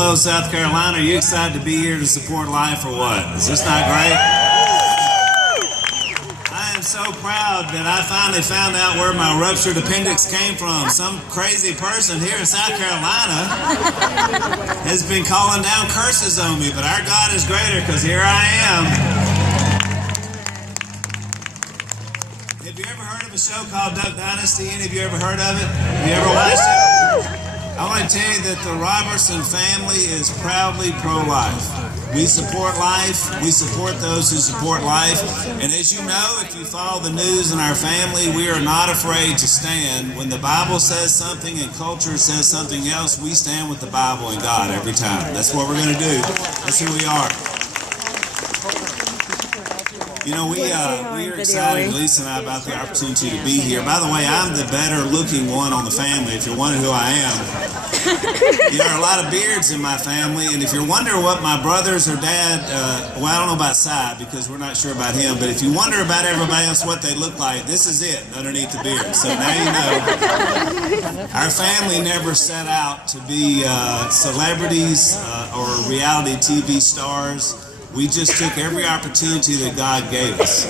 Hello, South Carolina. Are you excited to be here to support life or what? Is this not great? I am so proud that I finally found out where my ruptured appendix came from. Some crazy person here in South Carolina has been calling down curses on me, but our God is greater because here I am. Have you ever heard of a show called Duck Dynasty? Any of you ever heard of it? Have you ever watched it? I want to tell you that the Robertson family is proudly pro-life. We support life. We support those who support life. And as you know, if you follow the news in our family, we are not afraid to stand. When the Bible says something and culture says something else, we stand with the Bible and God every time. That's what we're going to do. That's who we are. You know, we are excited, Lisa and I, about the opportunity to be here. By the way, I'm the better looking one on the family, if you're wondering who I am. There are a lot of beards in my family, and if you're wondering what my brothers or dad, well, I don't know about Si, because we're not sure about him, but if you wonder about everybody else what they look like, this is it, underneath the beard. So now you know. Our family never set out to be celebrities or reality TV stars. We just took every opportunity that God gave us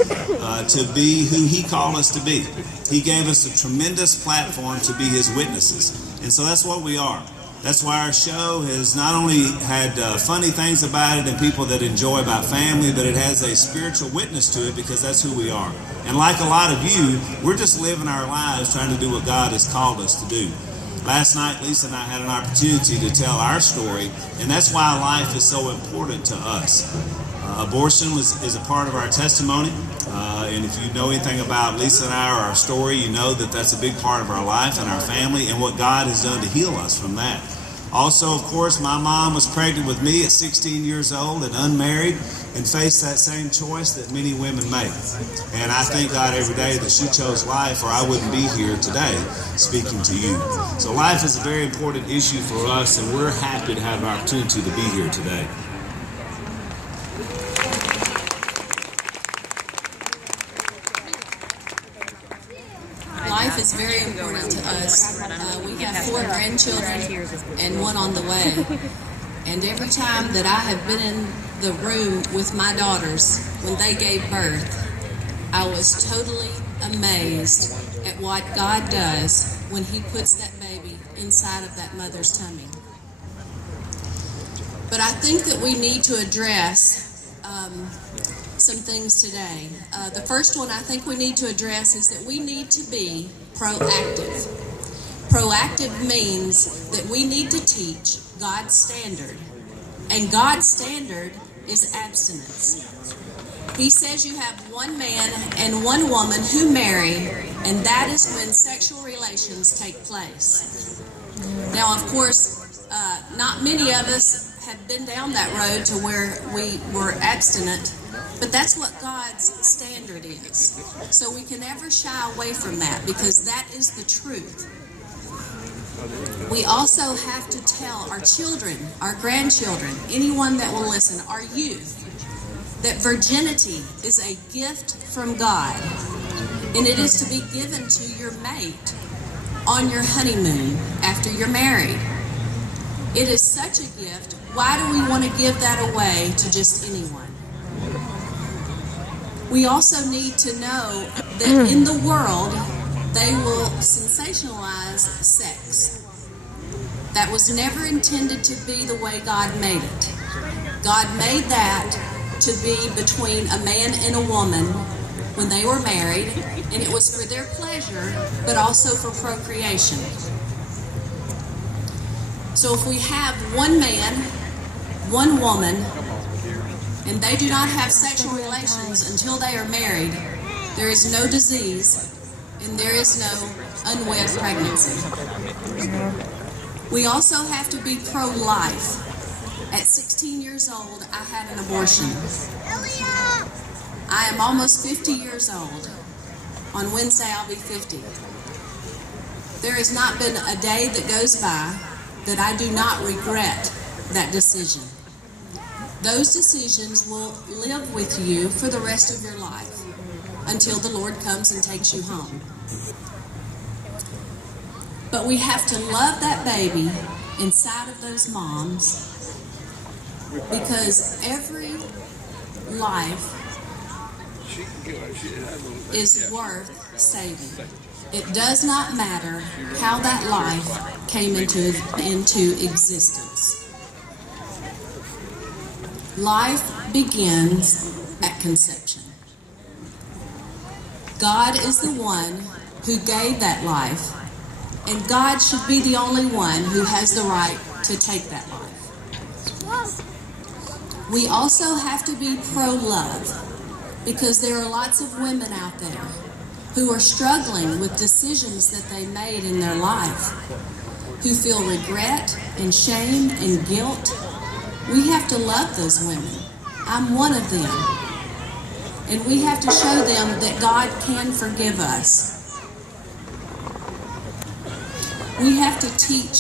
to be who He called us to be. He gave us a tremendous platform to be His witnesses. And so that's what we are. That's why our show has not only had funny things about it and people that enjoy about family, but it has a spiritual witness to it because that's who we are. And like a lot of you, we're just living our lives trying to do what God has called us to do. Last night, Lisa and I had an opportunity to tell our story, and that's why life is so important to us. Abortion is a part of our testimony, and if you know anything about Lisa and I or our story, you know that that's a big part of our life and our family and what God has done to heal us from that. Also, of course, my mom was pregnant with me at 16 years old and unmarried and faced that same choice that many women make. And I thank God every day that she chose life or I wouldn't be here today speaking to you. So life is a very important issue for us, and we're happy to have an opportunity to be here today. Life is very important to us. We have 4 grandchildren and 1 on the way. And every time that I have been in the room with my daughters when they gave birth, I was totally amazed at what God does when He puts that baby inside of that mother's tummy. But I think that we need to address some things today. The first one I think we need to address is that we need to be proactive. Proactive means that we need to teach God's standard. And God's standard is abstinence. He says you have 1 man and 1 woman who marry, and that is when sexual relations take place. Now, of course, not many of us have been down that road to where we were abstinent, but that's what God's standard is. So we can never shy away from that because that is the truth. We also have to tell our children, our grandchildren, anyone that will listen, our youth, that virginity is a gift from God, and it is to be given to your mate on your honeymoon after you're married. It is such a gift. Why do we want to give that away to just anyone? We also need to know that in the world, they will sensationalize sex. That was never intended to be the way God made it. God made that to be between a man and a woman when they were married, and it was for their pleasure, but also for procreation. So if we have 1 man, 1 woman, and they do not have sexual relations until they are married, there is no disease and there is no unwed pregnancy. We also have to be pro-life. At 16 years old, I had an abortion. I am almost 50 years old. On Wednesday, I'll be 50. There has not been a day that goes by that I do not regret that decision. Those decisions will live with you for the rest of your life until the Lord comes and takes you home. But we have to love that baby inside of those moms, because every life is worth saving. It does not matter how that life came into existence. Life begins at conception. God is the one who gave that life, and God should be the only one who has the right to take that life. We also have to be pro-love, because there are lots of women out there who are struggling with decisions that they made in their life, who feel regret and shame and guilt. We have to love those women. I'm one of them. And we have to show them that God can forgive us. We have to teach